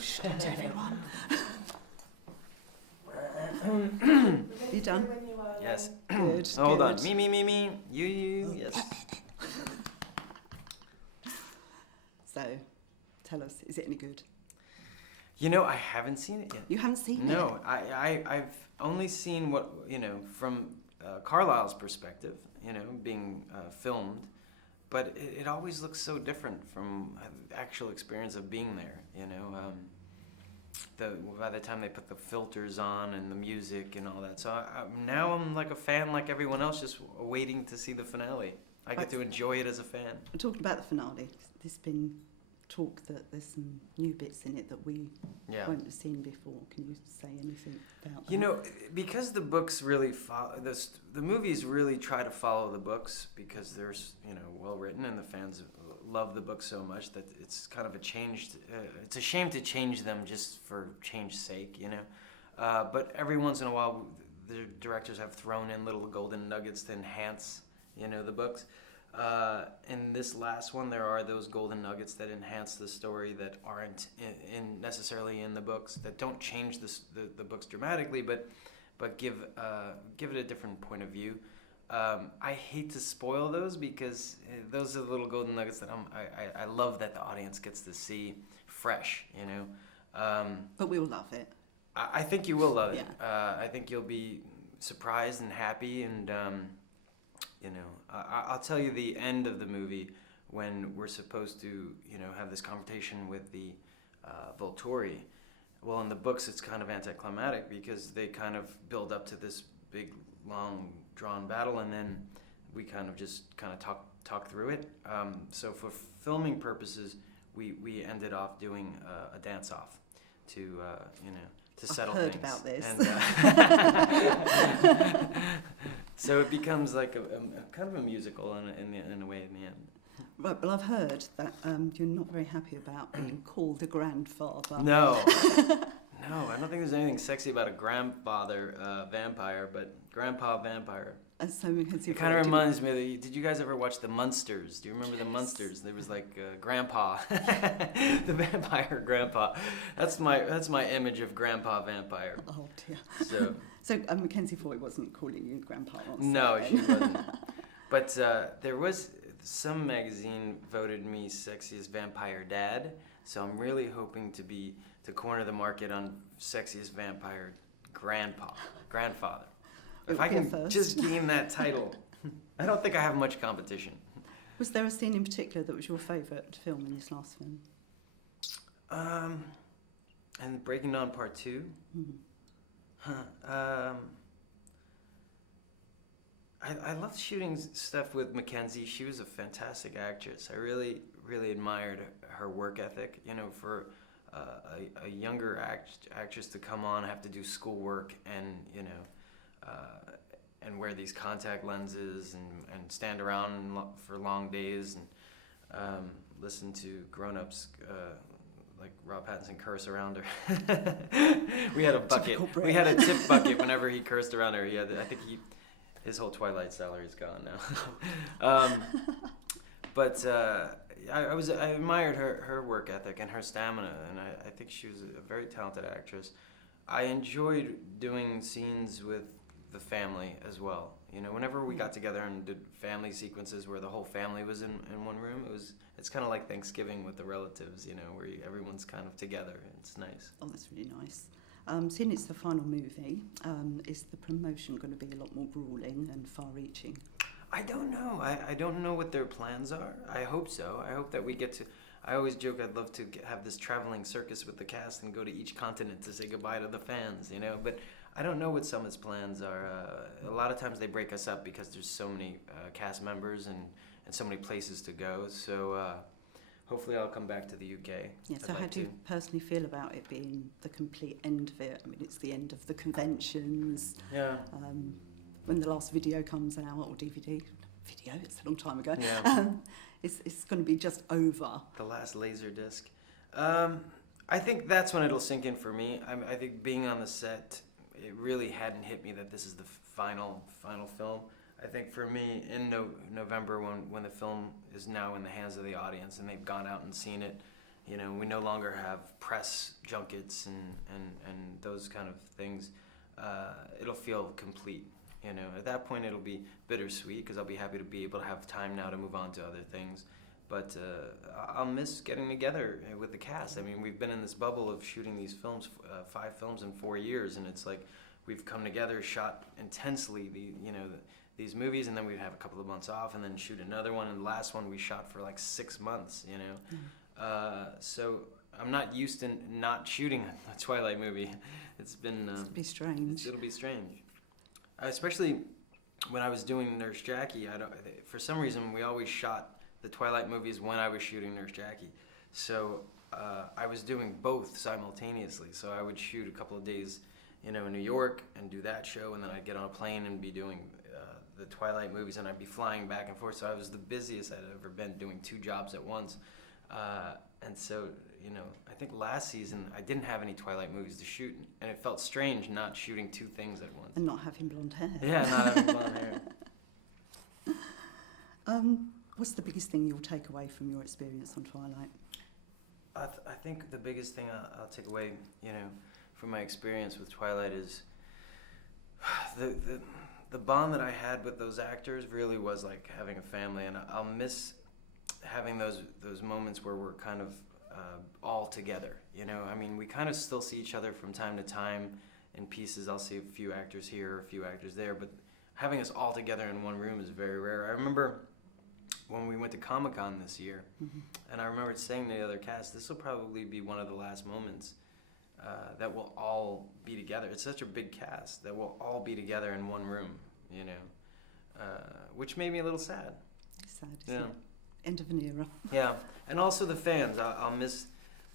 Shh, don't tell everyone. You done? Yes. Good. Oh, hold good. on. Me. You. Yes. So, tell us, is it any good? You know, I haven't seen it yet. You haven't seen it? No, I've only seen what, from Carlisle's perspective, being filmed. But it always looks so different from the actual experience of being there, by the time they put the filters on and the music and all that. So now I'm like a fan like everyone else, just waiting to see the finale. I get to enjoy it as a fan. Talking about the finale, there's been talk that there's some new bits in it that we won't have seen before. Can you say anything about that? Because the books really follow, the movies really try to follow the books because they're, well written and the fans love the book so much that it's kind of it's a shame to change them just for change's sake, But every once in a while, the directors have thrown in little golden nuggets to enhance, the books. In this last one, there are those golden nuggets that enhance the story that aren't necessarily in the books, that don't change the books dramatically, but give it a different point of view. I hate to spoil those because those are the little golden nuggets that I love that the audience gets to see fresh, But we will love it. I think you will love it. I think you'll be surprised and happy and. I'll tell you the end of the movie when we're supposed to, have this confrontation with the Volturi. Well, in the books, it's kind of anticlimactic because they kind of build up to this big, long, drawn battle, and then we kind of talk through it. So for filming purposes, we ended off doing a dance-off to settle things. I've heard about this. And, so it becomes like a kind of a musical in a way in the end. Right, well, I've heard that you're not very happy about being called a grandfather. No, I don't think there's anything sexy about a grandfather vampire, but grandpa vampire. And so because it kind of reminds me of did you guys ever watch The Munsters? Do you remember The Munsters? There was like grandpa, the vampire grandpa. That's my image of grandpa vampire. Oh dear. So Mackenzie Foy wasn't calling you grandpa. No, she wasn't. But there was some magazine voted me sexiest vampire dad. So I'm really hoping to corner the market on sexiest vampire grandfather. If I can just gain that title, I don't think I have much competition. Was there a scene in particular that was your favourite film in this last film? And Breaking Dawn Part 2? I loved shooting stuff with Mackenzie. She was a fantastic actress. I really, really admired her work ethic. For a younger actress to come on, have to do schoolwork and, and wear these contact lenses and stand around for long days and listen to grown-ups like Rob Pattinson curse around her. We had a bucket. We had a tip bucket whenever he cursed around her. His whole Twilight salary is gone now. But I admired her work ethic and her stamina, and I think she was a very talented actress. I enjoyed doing scenes with the family as well. Whenever we got together and did family sequences where the whole family was in one room, it's kind of like Thanksgiving with the relatives, where everyone's kind of together. It's nice. Oh, that's really nice. Seeing it's the final movie, is the promotion going to be a lot more grueling and far-reaching? I don't know. I don't know what their plans are. I hope so. I hope that we get to... I always joke I'd love to have this traveling circus with the cast and go to each continent to say goodbye to the fans, But I don't know what Summit's plans are. A lot of times they break us up because there's so many cast members and so many places to go. So hopefully I'll come back to the UK. Yeah, so how do you personally feel about it being the complete end of it? I mean, it's the end of the conventions. Yeah. When the last video comes out, or DVD, it's a long time ago. Yeah. It's going to be just over. The last laser disc. I think that's when it'll sink in for me. I think being on the set, it really hadn't hit me that this is the final film. I think for me, in November, when the film is now in the hands of the audience and they've gone out and seen it, we no longer have press junkets and those kind of things. It'll feel complete. At that point it'll be bittersweet because I'll be happy to be able to have time now to move on to other things. But I'll miss getting together with the cast. I mean, we've been in this bubble of shooting these films, 5 films in 4 years, and it's like we've come together, shot intensely these movies, and then we'd have a couple of months off and then shoot another one, and the last one we shot for like 6 months, So I'm not used to not shooting a Twilight movie. It's been... it'll be strange. It'll be strange. Especially when I was doing Nurse Jackie, for some reason we always shot the Twilight movies when I was shooting Nurse Jackie. So I was doing both simultaneously. So I would shoot a couple of days, in New York and do that show, and then I'd get on a plane and be doing the Twilight movies, and I'd be flying back and forth. So I was the busiest I'd ever been, doing 2 jobs at once. And so, I think last season I didn't have any Twilight movies to shoot, and it felt strange not shooting 2 things at once. And not having blonde hair. Yeah, not having blonde hair. What's the biggest thing you'll take away from your experience on Twilight? I think the biggest thing I'll take away, from my experience with Twilight is the bond that I had with those actors really was like having a family, and I'll miss having those moments where we're kind of all together. I mean, we kind of still see each other from time to time in pieces. I'll see a few actors here, a few actors there, but having us all together in one room is very rare. I remember when we went to Comic-Con this year, and I remember saying to the other cast, this will probably be one of the last moments that we'll all be together. It's such a big cast that we'll all be together in one room, which made me a little sad. It's sad, isn't it? End of an era. Yeah, and also the fans. I'll miss,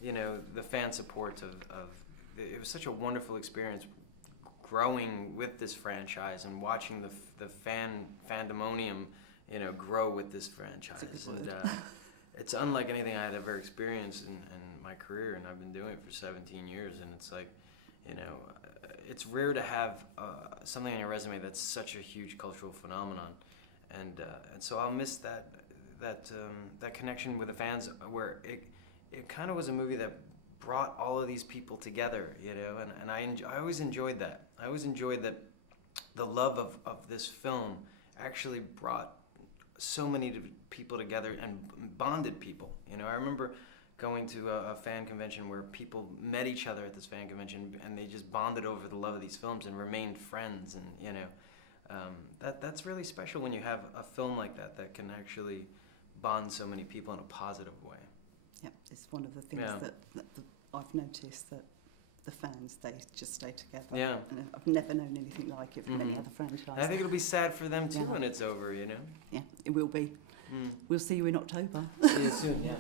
the fan support of. It was such a wonderful experience growing with this franchise and watching the fandemonium, grow with this franchise. And it's unlike anything I had ever experienced in my career, and I've been doing it for 17 years. And it's like, it's rare to have something on your resume that's such a huge cultural phenomenon, and so I'll miss that connection with the fans, where it kind of was a movie that brought all of these people together, and I always enjoyed that. I always enjoyed that the love of this film actually brought so many people together and bonded people. I remember going to a fan convention where people met each other at this fan convention, and they just bonded over the love of these films and remained friends, and that's really special when you have a film like that can actually bond so many people in a positive way. Yeah, it's one of the things that I've noticed, that the fans, they just stay together. Yeah. And I've never known anything like it from any other franchise. I think it'll be sad for them too when it's over, Yeah, it will be. We'll see you in October. See you soon, yeah.